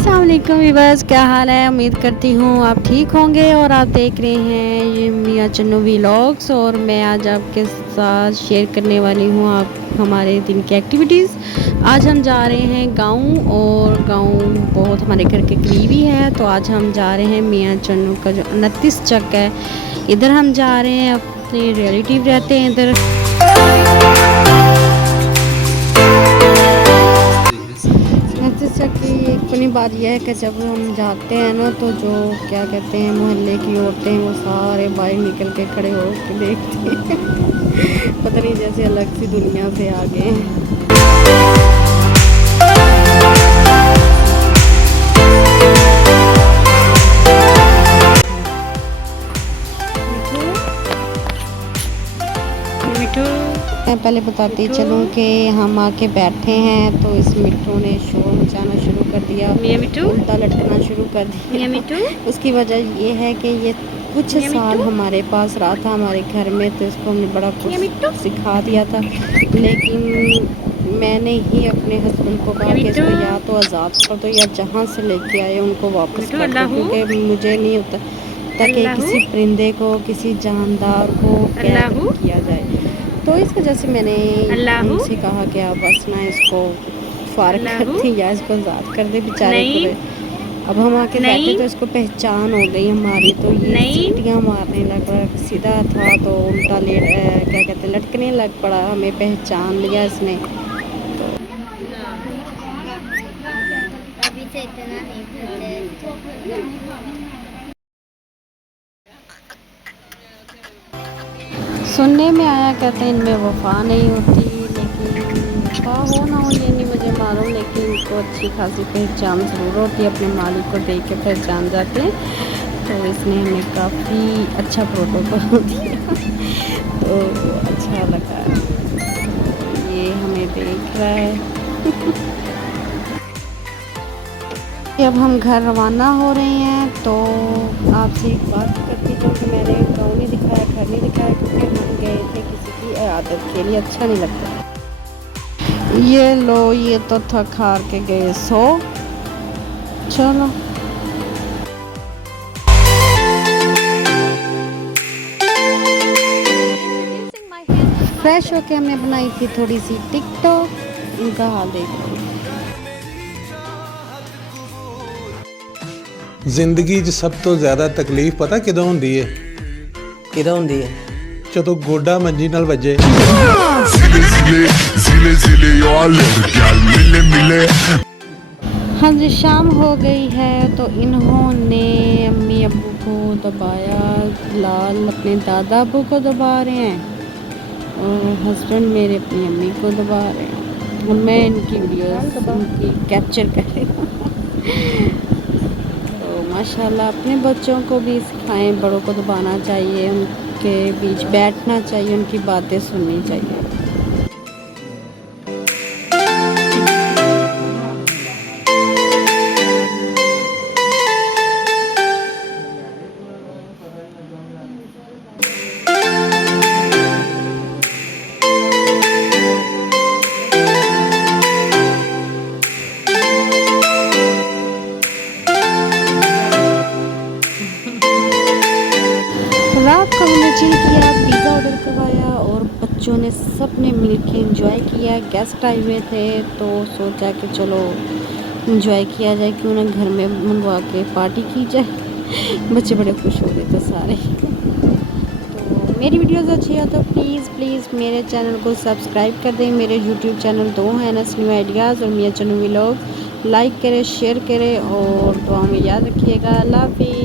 अस्सलाम वालेकुम व्यूअर्स, क्या हाल है। उम्मीद करती हूँ आप ठीक होंगे और आप देख रहे हैं ये मियाँ चन्नू व्लॉग्स। और मैं आज आपके साथ शेयर करने वाली हूँ आप हमारे दिन की एक्टिविटीज़। आज हम जा रहे हैं गाँव, और गाँव बहुत हमारे घर के करीब ही है। तो आज हम जा रहे हैं मियाँ चन्नू का जो 29 चक है, इधर हम जा रहे हैं। अपने रिलेटिव रहते हैं इधर। की एक अपनी बात यह है कि जब हम जाते हैं ना, तो जो क्या कहते हैं मोहल्ले की औरतें वो सारे बाहर निकल के खड़े हो के देखते हैं पता नहीं जैसे अलग सी दुनिया से आ गए हैं। मैं पहले बताती चलूँ कि हम आके बैठे हैं तो इस मिट्टू ने शोर मचाना शुरू कर दिया, उल्टा लटकना शुरू कर दिया। उसकी वजह ये है कि ये कुछ साल हमारे पास रहा था हमारे घर में, तो इसको हमने बड़ा कुछ सिखा दिया था। लेकिन मैंने ही अपने हस्बैंड को कहा कि इसको या तो आज़ाद कर दो या जहाँ से लेके आए उनको वापस कर दो, क्योंकि मुझे नहीं होता ताकि किसी परिंदे को, किसी जानदार को कैद किया जाए। तो इस वजह से मैंने उनसे कहा कि आप बस ना इसको फारग कर दें या इसको आज़ाद कर दे बेचारे को। अब हम आके बैठे तो इसको पहचान हो गई हमारी, तो ये सीटियाँ मारने लग पड़ा। सीधा था तो उल्टा क्या कहते लटकने लग पड़ा। हमें पहचान लिया इसने। तो अभी से इतना नहीं सुनने में आया, कहते हैं इनमें वफा नहीं होती, लेकिन वफा हो ना हो ये नहीं मुझे मालूम, लेकिन इनको अच्छी खासी पहचान ज़रूर होती है। अपने मालिक को देख के पहचान जाते हैं। तो इसने हमें काफ़ी अच्छा प्रोटोकॉल दिया तो अच्छा लगा। तो ये हमें देख रहा है अब हम घर रवाना हो रहे हैं। तो आपसे एक बात करती हूँ कि मैंने गाँव नहीं दिखाया, घर नहीं दिखाया, क्योंकि हम गए थे किसी की इयादत के लिए, अच्छा नहीं लगता। ये लो, ये तो थक हार के गए सो। चलो फ्रेश होके हमने बनाई थी थोड़ी सी टिकटॉक। इनका हाल देख लो। ਜ਼ਿੰਦਗੀ 'ਚ ਸਭ ਤੋਂ ਜ਼ਿਆਦਾ ਤਕਲੀਫ ਪਤਾ ਕਿਦੋਂ ਹੁੰਦੀ ਹੈ? ਕਿਦੋਂ ਹੁੰਦੀ ਹੈ? ਜਦੋਂ ਗੋਡਾ ਮੰਜੀ ਨਾਲ ਵੱਜੇ। हाँ जी, शाम हो गई है तो इन्होंने अम्मी अब्बू को दबाया। लाल अपने दादा अब्बू को दबा रहे हैं और हस्बैंड मेरे अपनी अम्मी को दबा रहे हैं, और मैं इनकी वीडियोस उनकी कैप्चर कर रही हूँ। माशाल्लाह अपने बच्चों को भी सिखाएं, बड़ों को दबाना चाहिए, उनके बीच बैठना चाहिए, उनकी बातें सुननी चाहिए। रात को हमने चिल किया, पिज़्ज़ा ऑर्डर करवाया और बच्चों ने सब ने मिल के इन्जॉय किया। गेस्ट आए हुए थे तो सोचा कि चलो इन्जॉय किया जाए, क्यों ना घर में मंगवा के पार्टी की जाए। बच्चे बड़े खुश हो रहे थे सारे। तो मेरी वीडियोस अच्छी है तो प्लीज़ मेरे चैनल को सब्सक्राइब कर दें। मेरे यूट्यूब चैनल दो हैं, नस न्यू आइडियाज़ और मियाँ चन्नू व्लॉग। लाइक करें, शेयर करें और दुआ में याद रखिएगा। अल्लाह हाफ़िज़।